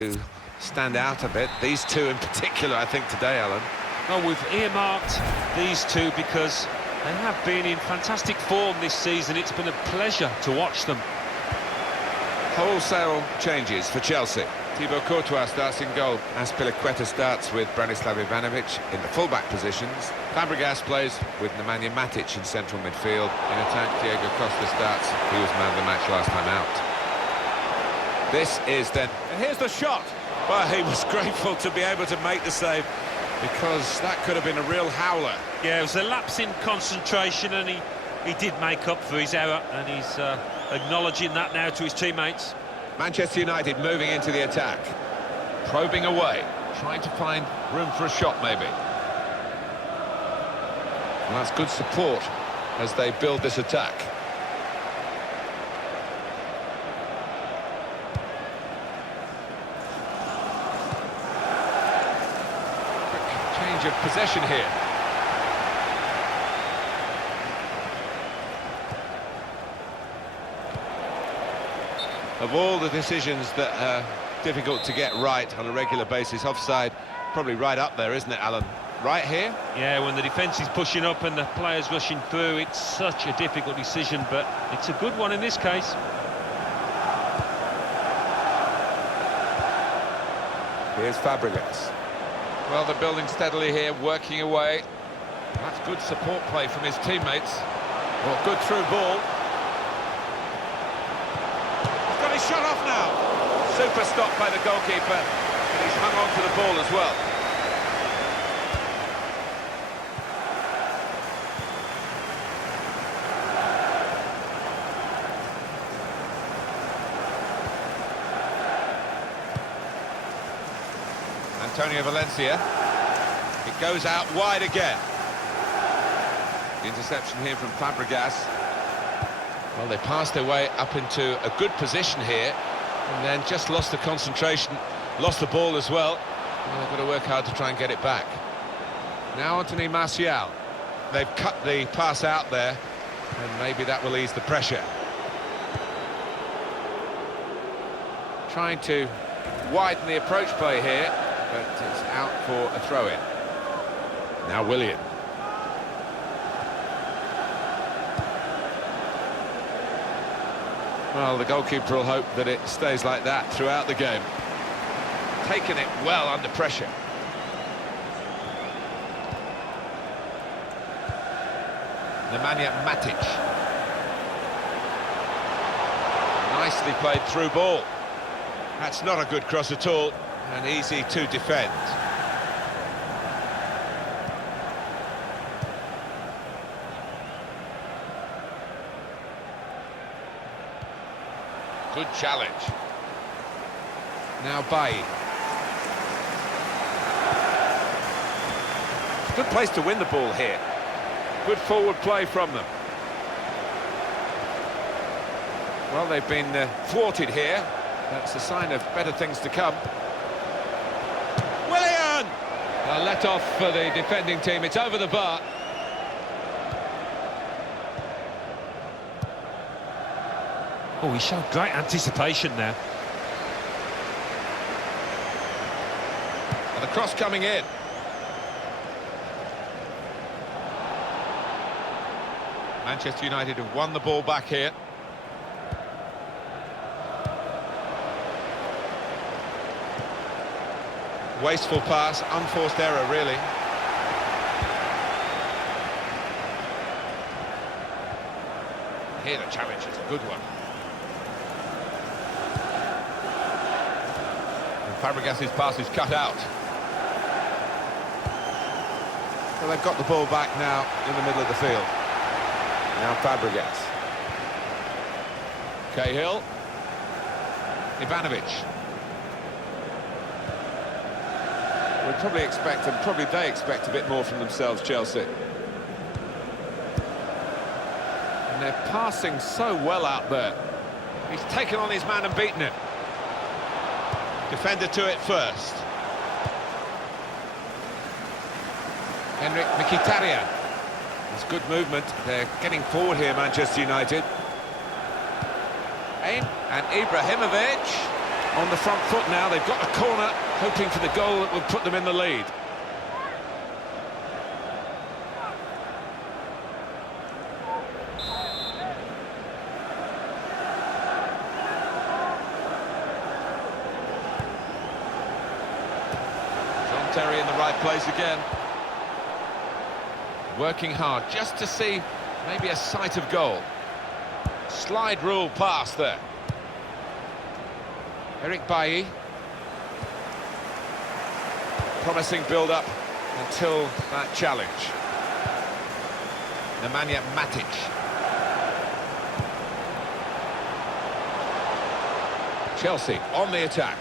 to stand out a bit. These two in particular, I think, today, Alan. Well, we've earmarked these two because they have been in fantastic form this season. It's been a pleasure to watch them. Wholesale changes for Chelsea. Thibaut Courtois starts in goal. Azpilicueta starts with Branislav Ivanovic in the full-back positions. Fabregas plays with Nemanja Matic in central midfield. In attack, Diego Costa starts. He was man of the match last time out. This is then... And here's the shot. Well, he was grateful to be able to make the save because that could have been a real howler. Yeah, it was a lapse in concentration, and he did make up for his error, and he's acknowledging that now to his teammates. Manchester United moving into the attack. Probing away, trying to find room for a shot, maybe. And that's good support as they build this attack. Quick change of possession here. Of all the decisions that are difficult to get right on a regular basis, offside probably right up there, isn't it, Alan? Right here? Yeah, when the defence is pushing up and the players rushing through, it's such a difficult decision, but it's a good one in this case. Here's Fabregas. Well, they're building steadily here, working away. That's good support play from his teammates. Well, good through ball. Shot off now. Super stop by the goalkeeper, and he's hung on to the ball as well. Antonio Valencia. It goes out wide again. Interception here from Fabregas. Well, they passed their way up into a good position here, and then just lost the concentration, lost the ball as well. Well, they've got to work hard to try and get it back. Now Anthony Martial. They've cut the pass out there, and maybe that will ease the pressure. Trying to widen the approach play here, but it's out for a throw-in. Now Willian. Well, the goalkeeper will hope that it stays like that throughout the game. Taking it well under pressure. Nemanja Matic. Nicely played through ball. That's not a good cross at all, and easy to defend. Good challenge. Now Bailly. Good place to win the ball here. Good forward play from them. Well, they've been thwarted here. That's a sign of better things to come. Willian! A let off for the defending team. It's over the bar. Oh, he showed great anticipation there. And the cross coming in. Manchester United have won the ball back here. Wasteful pass, unforced error, really. Here the challenge is a good one. Fabregas' pass is cut out. Well, they've got the ball back now in the middle of the field. Now Fabregas. Cahill. Ivanovic. We'd probably expect, and probably they expect a bit more from themselves, Chelsea. And they're passing so well out there. He's taken on his man and beaten him. Defender to it first. Henrik Mkhitaryan. It's good movement. They're getting forward here, Manchester United. And Ibrahimovic. on the front foot now. They've got a corner, hoping for the goal that will put them in the lead. John Terry in the right place again. Working hard just to see maybe a sight of goal. Slide rule pass there. Eric Bailly. Promising build-up until that challenge. Nemanja Matic. Chelsea on the attack.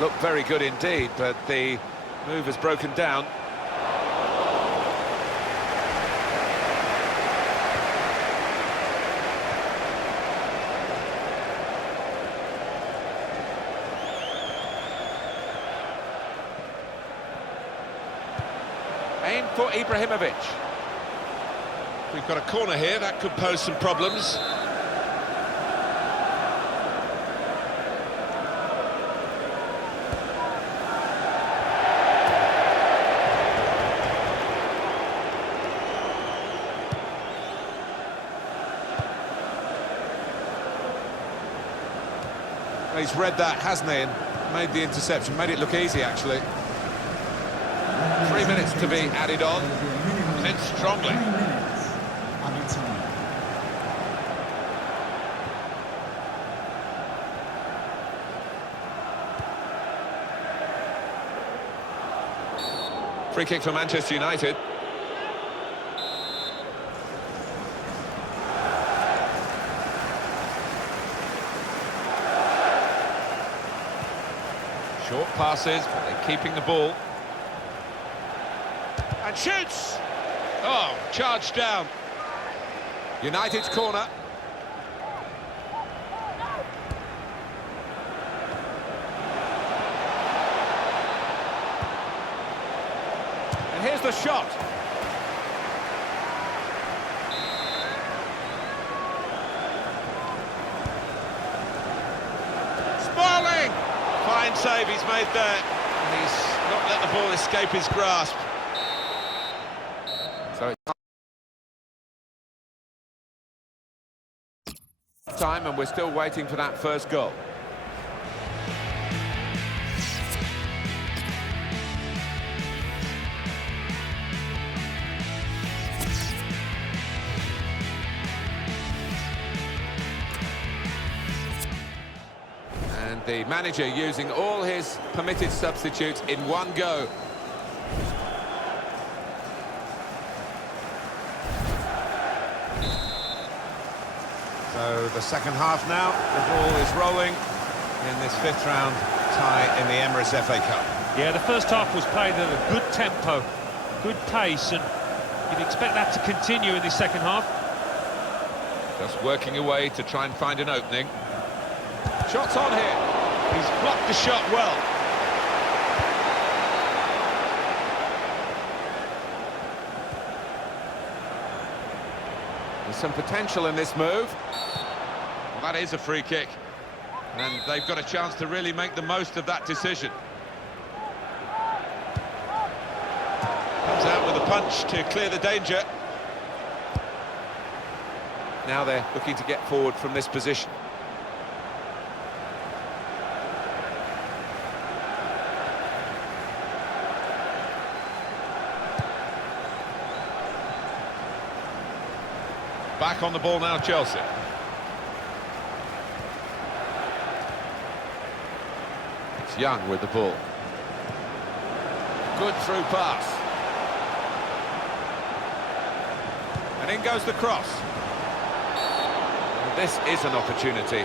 Looked very good indeed, but the move has broken down. Aim for Ibrahimovic. We've got a corner here, that could pose some problems. He's read that, hasn't he, and made the interception, made it look easy, actually. 3 minutes to be added on, and in strongly. Free kick for Manchester United. Short passes, but they're keeping the ball. And shoots! Oh, charged down. United's corner. And here's the shot. Smalling! Fine save he's made there. And he's not let the ball escape his grasp. So it's time, and we're still waiting for that first goal. And the manager using all his permitted substitutes in one go. So the second half now, the ball is rolling in this fifth round tie in the Emirates FA Cup. Yeah, the first half was played at a good tempo, good pace, and you'd expect that to continue in the second half. Just working away to try and find an opening. Shots on here. He's blocked the shot well. There's some potential in this move. Well, that is a free kick, and they've got a chance to really make the most of that decision. Comes out with a punch to clear the danger. Now they're looking to get forward from this position. Back on the ball now, Chelsea. It's Young with the ball. Good through pass. And in goes the cross. And this is an opportunity.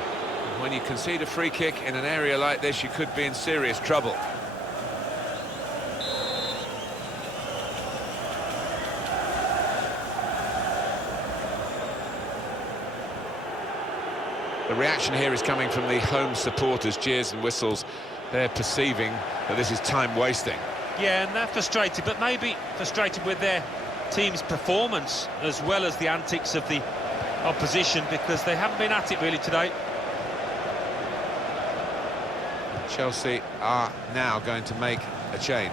When you concede a free kick in an area like this, you could be in serious trouble. The reaction here is coming from the home supporters, cheers and whistles. They're perceiving that this is time wasting. Yeah, and they're frustrated, but maybe frustrated with their team's performance as well as the antics of the opposition, because they haven't been at it really today. Chelsea are now going to make a change.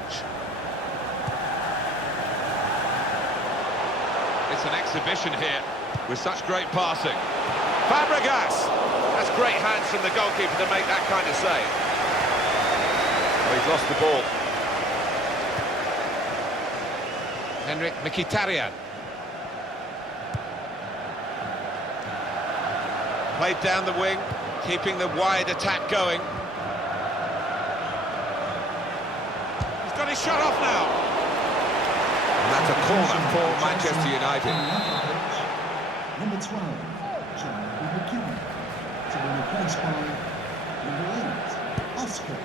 It's an exhibition here with such great passing. Fabregas! That's great hands from the goalkeeper to make that kind of save. Oh, he's lost the ball. Henrik Mkhitaryan. Played down the wing, keeping the wide attack going. He's got his shot off now. And that's a corner for Manchester United. Number 12, Jeremy McKinnon, to be replaced by number 8, Oscar.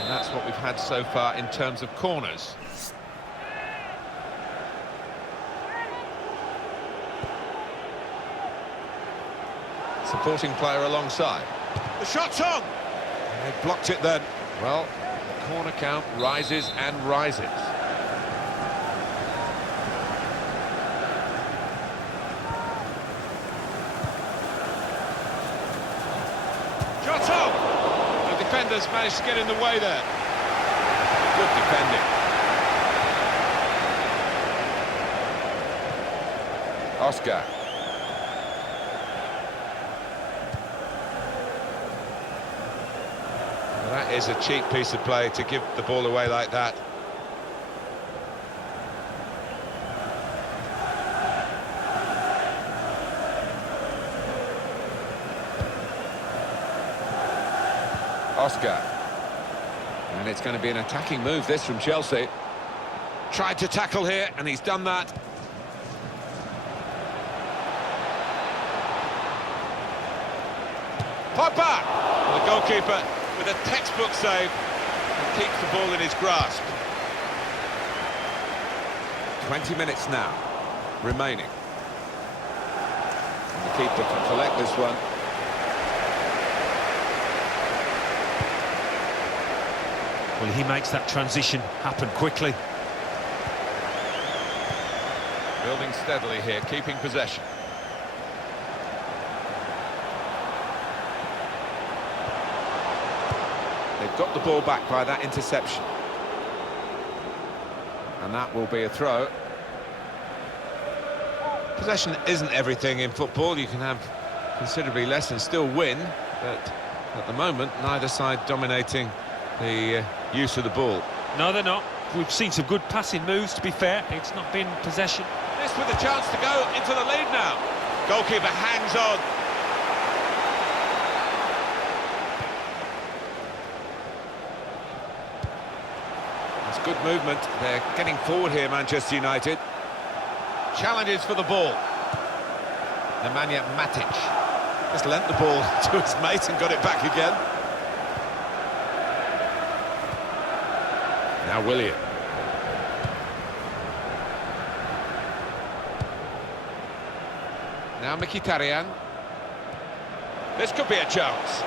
And that's what we've had so far in terms of corners. Supporting player alongside. The shot's on! And they blocked it then. Well, the corner count rises and rises. Shot on! The defenders managed to get in the way there. Good defending. Oscar. That is a cheap piece of play to give the ball away like that. Oscar. And it's going to be an attacking move, this, from Chelsea. Tried to tackle here, and he's done that. Pogba! The goalkeeper with a textbook save and keeps the ball in his grasp. 20 minutes now remaining. The keeper can collect this one. Well, he makes that transition happen quickly. Building steadily here, keeping possession. They've got the ball back by that interception. And that will be a throw. Possession isn't everything in football. You can have considerably less and still win. But at the moment, neither side dominating the use of the ball. No, they're not. We've seen some good passing moves, to be fair. It's not been possession. This with a chance to go into the lead now. Goalkeeper hangs on. It's good movement. They're getting forward here, Manchester United. Challenges for the ball. Nemanja Matic just lent the ball to his mate and got it back again. Now Willian. Now Mkhitaryan. This could be a chance.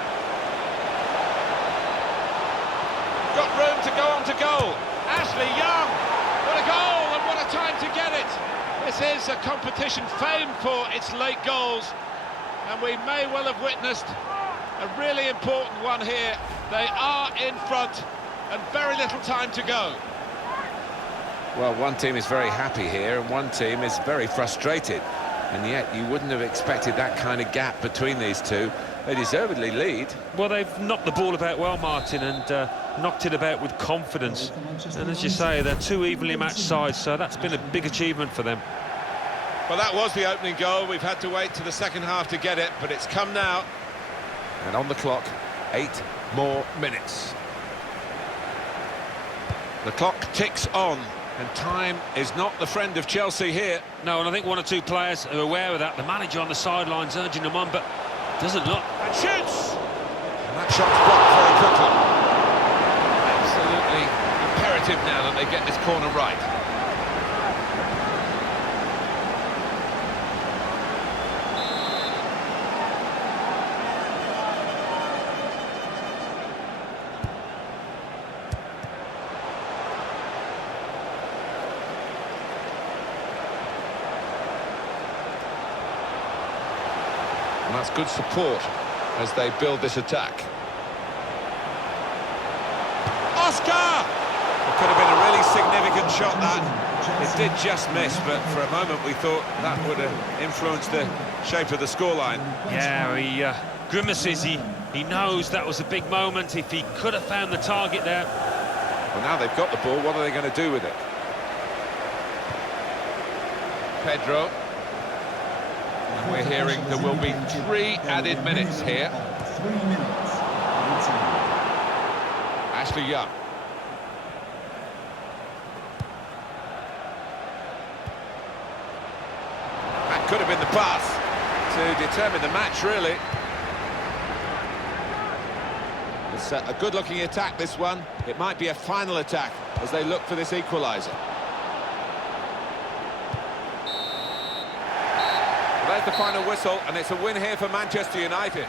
Got room to go on to goal. Ashley Young. What a goal and what a time to get it. This is a competition famed for its late goals, and we may well have witnessed a really important one here. They are in front and very little time to go. Well, one team is very happy here and one team is very frustrated, and yet you wouldn't have expected that kind of gap between these two. They deservedly lead. Well, they've knocked the ball about well, Martin, and knocked it about with confidence. And as you say, they're two evenly matched sides, so that's been a big achievement for them. Well, that was the opening goal. We've had to wait to the second half to get it, but it's come now. And on the clock, 8 more minutes. The clock ticks on, and time is not the friend of Chelsea here. No, and I think one or two players are aware of that. The manager on the sidelines urging them on, but doesn't look. And shoots! And that shot's blocked very quickly. Absolutely imperative now that they get this corner right. And that's good support as they build this attack. Oscar! It could have been a really significant shot, that. It did just miss, but for a moment we thought that would have influenced the shape of the scoreline. Yeah, he grimaces. He knows that was a big moment. If he could have found the target there. Well, now they've got the ball, what are they going to do with it? Pedro. And we're hearing there will be 3 added minutes here. 3 minutes. Ashley Young. That could have been the pass to determine the match, really. It's a good-looking attack, this one. It might be a final attack as they look for this equaliser. There's the final whistle, and it's a win here for Manchester United.